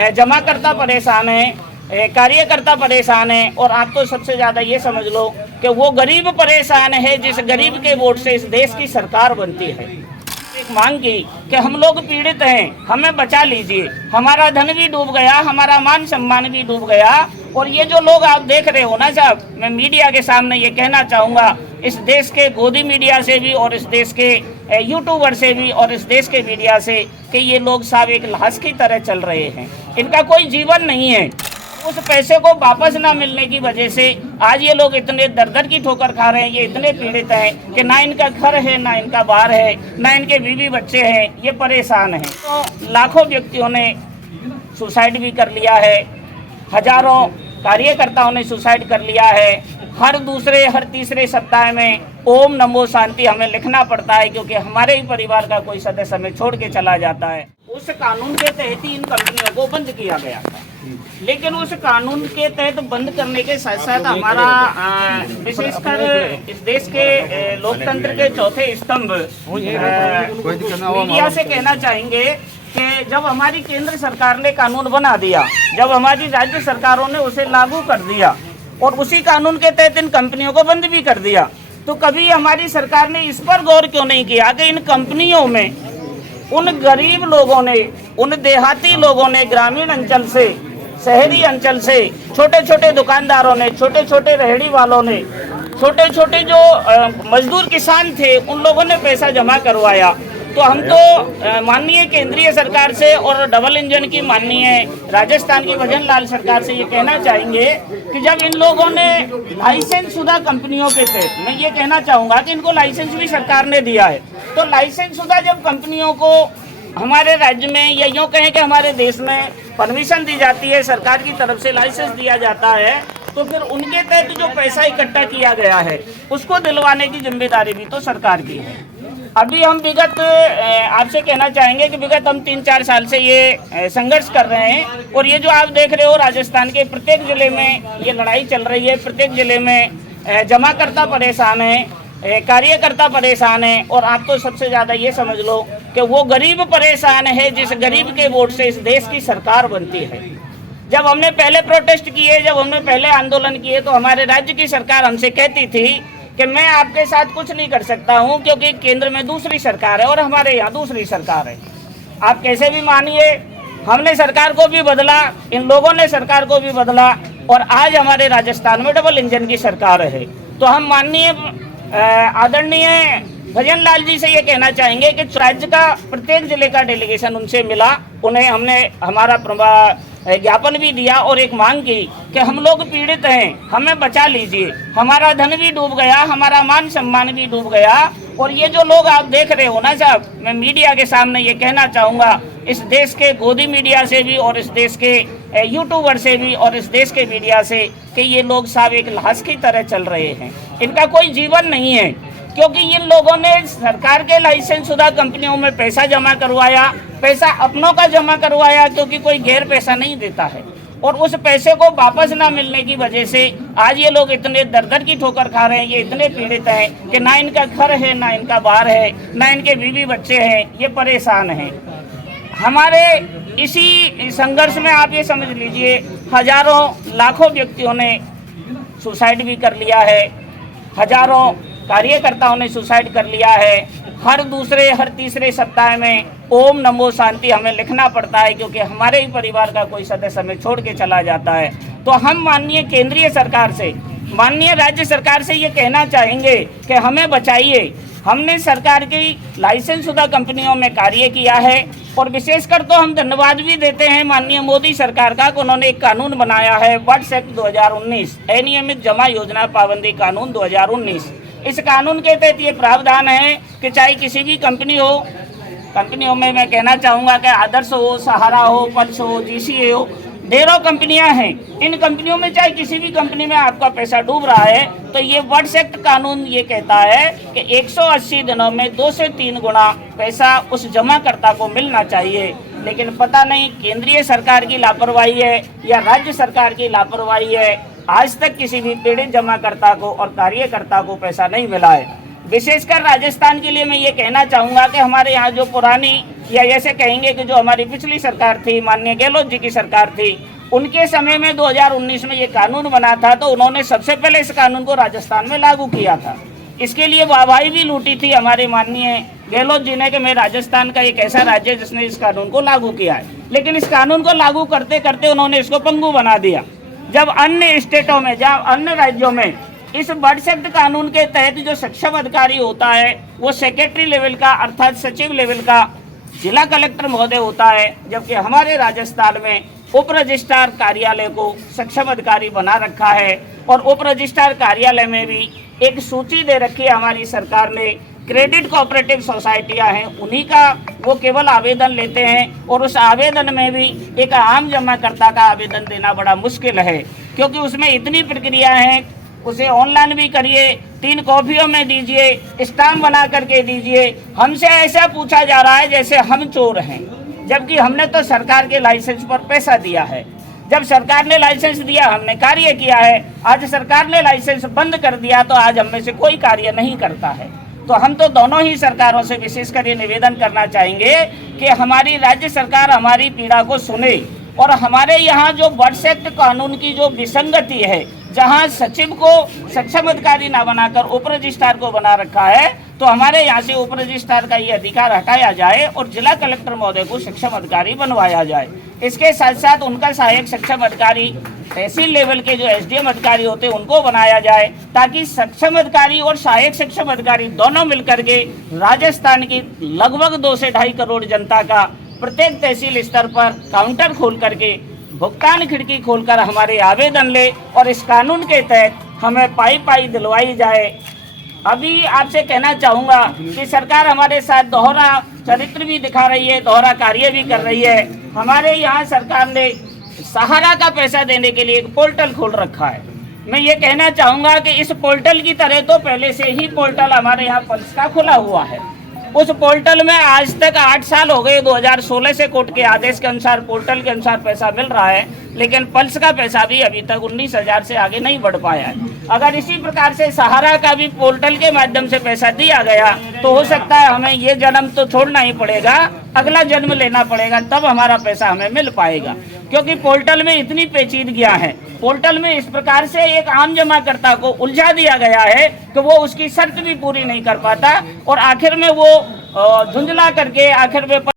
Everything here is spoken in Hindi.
जमाकर्ता परेशान है, कार्यकर्ता परेशान है और आप तो सबसे ज़्यादा ये समझ लो कि वो गरीब परेशान है जिस गरीब के वोट से इस देश की सरकार बनती है। एक मांग की कि हम लोग पीड़ित हैं, हमें बचा लीजिए, हमारा धन भी डूब गया, हमारा मान सम्मान भी डूब गया। और ये जो लोग आप देख रहे हो ना साहब, मैं मीडिया के सामने ये कहना चाहूँगा, इस देश के गोदी मीडिया से भी और इस देश के यूट्यूबर से भी और इस देश के मीडिया से, कि ये लोग साहब एक लाश की तरह चल रहे हैं, इनका कोई जीवन नहीं है। उस पैसे को वापस ना मिलने की वजह से आज ये लोग इतने दर दर की ठोकर खा रहे हैं, ये इतने पीड़ित हैं कि ना इनका घर है, ना इनका बार है, ना इनके बीवी बच्चे हैं, ये परेशान हैं। तो लाखों व्यक्तियों ने सुसाइड भी कर लिया है, हजारों कार्यकर्ताओं ने सुसाइड कर लिया है। हर दूसरे हर तीसरे सप्ताह में ओम नमो शांति हमें लिखना पड़ता है, क्योंकि हमारे ही परिवार का कोई सदस्य हमें छोड़ के चला जाता है। उस कानून के तहत ही इन कंपनियों को बंद किया गया था, लेकिन उस कानून के तहत बंद करने के साथ साथ हमारा विशेषकर इस देश के लोकतंत्र के चौथे स्तंभ मीडिया से कहना चाहेंगे कि जब हमारी केंद्र सरकार ने कानून बना दिया, जब हमारी राज्य सरकारों ने उसे लागू कर दिया और उसी कानून के तहत इन कंपनियों को बंद भी कर दिया, तो कभी हमारी सरकार ने इस पर गौर क्यों नहीं किया कि इन कंपनियों में उन गरीब लोगों ने, उन देहाती लोगों ने, ग्रामीण अंचल से, शहरी अंचल से, छोटे छोटे दुकानदारों ने, छोटे छोटे रेहड़ी वालों ने, छोटे छोटे जो मजदूर किसान थे, उन लोगों ने पैसा जमा करवाया। तो हम तो माननीय केंद्रीय सरकार से और डबल इंजन की माननीय राजस्थान की भजन लाल सरकार से ये कहना चाहेंगे कि जब इन लोगों ने लाइसेंस शुदा कंपनियों के तहत, मैं ये कहना चाहूँगा कि इनको लाइसेंस भी सरकार ने दिया है, तो लाइसेंस शुदा जब कंपनियों को हमारे राज्य में या यूँ कहें कि हमारे देश में परमिशन दी जाती है, सरकार की तरफ से लाइसेंस दिया जाता है, तो फिर उनके तहत जो पैसा इकट्ठा किया गया है उसको दिलवाने की जिम्मेदारी भी तो सरकार की है। अभी हम विगत आपसे कहना चाहेंगे कि विगत हम 3-4 साल से ये संघर्ष कर रहे हैं, और ये जो आप देख रहे हो राजस्थान के प्रत्येक जिले में ये लड़ाई चल रही है। प्रत्येक जिले में जमाकर्ता परेशान है, कार्यकर्ता परेशान है और आप तो सबसे ज़्यादा ये समझ लो कि वो गरीब परेशान है जिस गरीब के वोट से इस देश की सरकार बनती है। जब हमने पहले प्रोटेस्ट किए, जब हमने पहले आंदोलन किए, तो हमारे राज्य की सरकार हमसे कहती थी कि मैं आपके साथ कुछ नहीं कर सकता हूं, क्योंकि केंद्र में दूसरी सरकार है और हमारे यहाँ दूसरी सरकार है। आप कैसे भी मानिए, हमने सरकार को भी बदला, इन लोगों ने सरकार को भी बदला, और आज हमारे राजस्थान में डबल इंजन की सरकार है। तो हम माननीय आदरणीय भजन लाल जी से ये कहना चाहेंगे कि राज्य का प्रत्येक जिले का डेलीगेशन उनसे मिला, उन्हें हमने हमारा ज्ञापन भी दिया और एक मांग की कि हम लोग पीड़ित हैं, हमें बचा लीजिए, हमारा धन भी डूब गया, हमारा मान सम्मान भी डूब गया। और ये जो लोग आप देख रहे हो ना साहब, मैं मीडिया के सामने ये कहना चाहूँगा, इस देश के गोदी मीडिया से भी और इस देश के यूट्यूबर से भी और इस देश के मीडिया से, कि ये लोग साहब एक लाश की तरह चल रहे हैं, इनका कोई जीवन नहीं है। क्योंकि इन लोगों ने सरकार के लाइसेंस शुदा कंपनियों में पैसा जमा करवाया, पैसा अपनों का जमा करवाया, क्योंकि कोई गैर पैसा नहीं देता है, और उस पैसे को वापस ना मिलने की वजह से आज ये लोग इतने दर दर की ठोकर खा रहे हैं, ये इतने पीड़ित हैं कि ना इनका घर है, ना इनका बार है, ना इनके बीवी बच्चे हैं, ये परेशान हैं। हमारे इसी संघर्ष में आप ये समझ लीजिए, हजारों लाखों व्यक्तियों ने सुसाइड भी कर लिया है, हजारों कार्यकर्ताओं ने सुसाइड कर लिया है। हर दूसरे हर तीसरे सप्ताह में ओम नमो शांति हमें लिखना पड़ता है, क्योंकि हमारे ही परिवार का कोई सदस्य हमें छोड़ के चला जाता है। तो हम माननीय केंद्रीय सरकार से, माननीय राज्य सरकार से ये कहना चाहेंगे कि हमें बचाइए। हमने सरकार की लाइसेंस शुदा कंपनियों में कार्य किया है, और विशेषकर तो हम धन्यवाद भी देते हैं माननीय मोदी सरकार का कि उन्होंने एक कानून बनाया है, वर्ष एक्ट 2019, अनियमित जमा योजना पाबंदी कानून 2019। इस कानून के तहत ये प्रावधान है कि चाहे किसी भी कंपनी हो, कंपनियों में मैं कहना चाहूँगा कि आदर्श हो, सहारा हो, पल्स हो, जीसीए हो, ढेरों कंपनियां हैं। इन कंपनियों में चाहे किसी भी कंपनी में आपका पैसा डूब रहा है, तो ये वर्ष एक्ट कानून ये कहता है कि 180 दिनों में 2 से 3 गुना पैसा उस जमाकर्ता को मिलना चाहिए। लेकिन पता नहीं केंद्रीय सरकार की लापरवाही है या राज्य सरकार की लापरवाही है, आज तक किसी भी पीड़ित जमाकर्ता को और कार्यकर्ता को पैसा नहीं मिला है। विशेषकर राजस्थान के लिए मैं ये कहना चाहूँगा कि हमारे यहाँ जो पुरानी या ऐसे कहेंगे कि जो हमारी पिछली सरकार थी, माननीय गहलोत जी की सरकार थी, उनके समय में 2019 में ये कानून बना था, तो उन्होंने सबसे पहले इस कानून को राजस्थान में लागू किया था। इसके लिए वाहवाही भी लूटी थी हमारे माननीय गहलोत जी ने कि मैं राजस्थान का एक ऐसा राज्य जिसने इस कानून को लागू किया है। लेकिन इस कानून को लागू करते करते उन्होंने इसको पंगु बना दिया। जब अन्य स्टेटों में, जब अन्य राज्यों में इस बर्ड्स एक्ट कानून के तहत जो सक्षम अधिकारी होता है वो सेक्रेटरी लेवल का अर्थात सचिव लेवल का जिला कलेक्टर महोदय होता है, जबकि हमारे राजस्थान में उप रजिस्ट्रार कार्यालय को सक्षम अधिकारी बना रखा है। और उप रजिस्ट्रार कार्यालय में भी एक सूची दे रखी है हमारी सरकार ने। क्रेडिट कोऑपरेटिव सोसाइटियां हैं, उन्हीं का वो केवल आवेदन लेते हैं, और उस आवेदन में भी एक आम जमाकर्ता का आवेदन देना बड़ा मुश्किल है, क्योंकि उसमें इतनी प्रक्रिया है। उसे ऑनलाइन भी करिए, 3 कॉपियों में दीजिए, स्टाम्प बना करके दीजिए। हमसे ऐसा पूछा जा रहा है जैसे हम चोर हैं, जबकि हमने तो सरकार के लाइसेंस पर पैसा दिया है। जब सरकार ने लाइसेंस दिया हमने कार्य किया है, आज सरकार ने लाइसेंस बंद कर दिया तो आज हम में से कोई कार्य नहीं करता है। तो हम तो दोनों ही सरकारों से विशेषकर ये निवेदन करना चाहेंगे कि हमारी राज्य सरकार हमारी पीड़ा को सुने, और हमारे यहाँ जो बर्ड्स एक्ट कानून की जो विसंगति है, जहाँ सचिव को सक्षम अधिकारी ना बनाकर उप रजिस्ट्रार को बना रखा है, तो हमारे यहाँ से उप रजिस्ट्रार का ये अधिकार हटाया जाए और जिला कलेक्टर महोदय को सक्षम अधिकारी बनवाया जाए। इसके साथ साथ उनका सहायक सक्षम अधिकारी तहसील लेवल के जो एसडीएम अधिकारी होते हैं उनको बनाया जाए, ताकि सक्षम अधिकारी और सहायक सक्षम अधिकारी दोनों मिलकर के राजस्थान की लगभग 2 से 2.5 करोड़ जनता का प्रत्येक तहसील स्तर पर काउंटर खोल करके, भुगतान खिड़की खोलकर हमारे आवेदन ले और इस कानून के तहत हमें पाई दिलवाई जाए। अभी आपसे कहना चाहूँगा कि सरकार हमारे साथ दोहरा चरित्र भी दिखा रही है, दोहरा कार्य भी कर रही है। हमारे यहाँ सरकार ने सहारा का पैसा देने के लिए एक पोर्टल खोल रखा है। मैं ये कहना चाहूँगा कि इस पोर्टल की तरह तो पहले से ही पोर्टल हमारे यहाँ पल्स का खुला हुआ है। उस पोर्टल में आज तक 8 साल हो गए, 2016 से कोर्ट के आदेश के अनुसार पोर्टल के अनुसार पैसा मिल रहा है, लेकिन पल्स का पैसा भी अभी तक 19,000 से आगे नहीं बढ़ पाया है। अगर इसी प्रकार से सहारा का भी पोर्टल के माध्यम से पैसा दिया गया तो हो सकता है हमें ये जन्म तो छोड़ना ही पड़ेगा, अगला जन्म लेना पड़ेगा, तब हमारा पैसा हमें मिल पाएगा। क्योंकि पोर्टल में इतनी पेचीदगियां हैं, पोर्टल में इस प्रकार से एक आम जमाकर्ता को उलझा दिया गया है कि वो उसकी शर्त भी पूरी नहीं कर पाता और आखिर में वो झुंझला करके आखिर में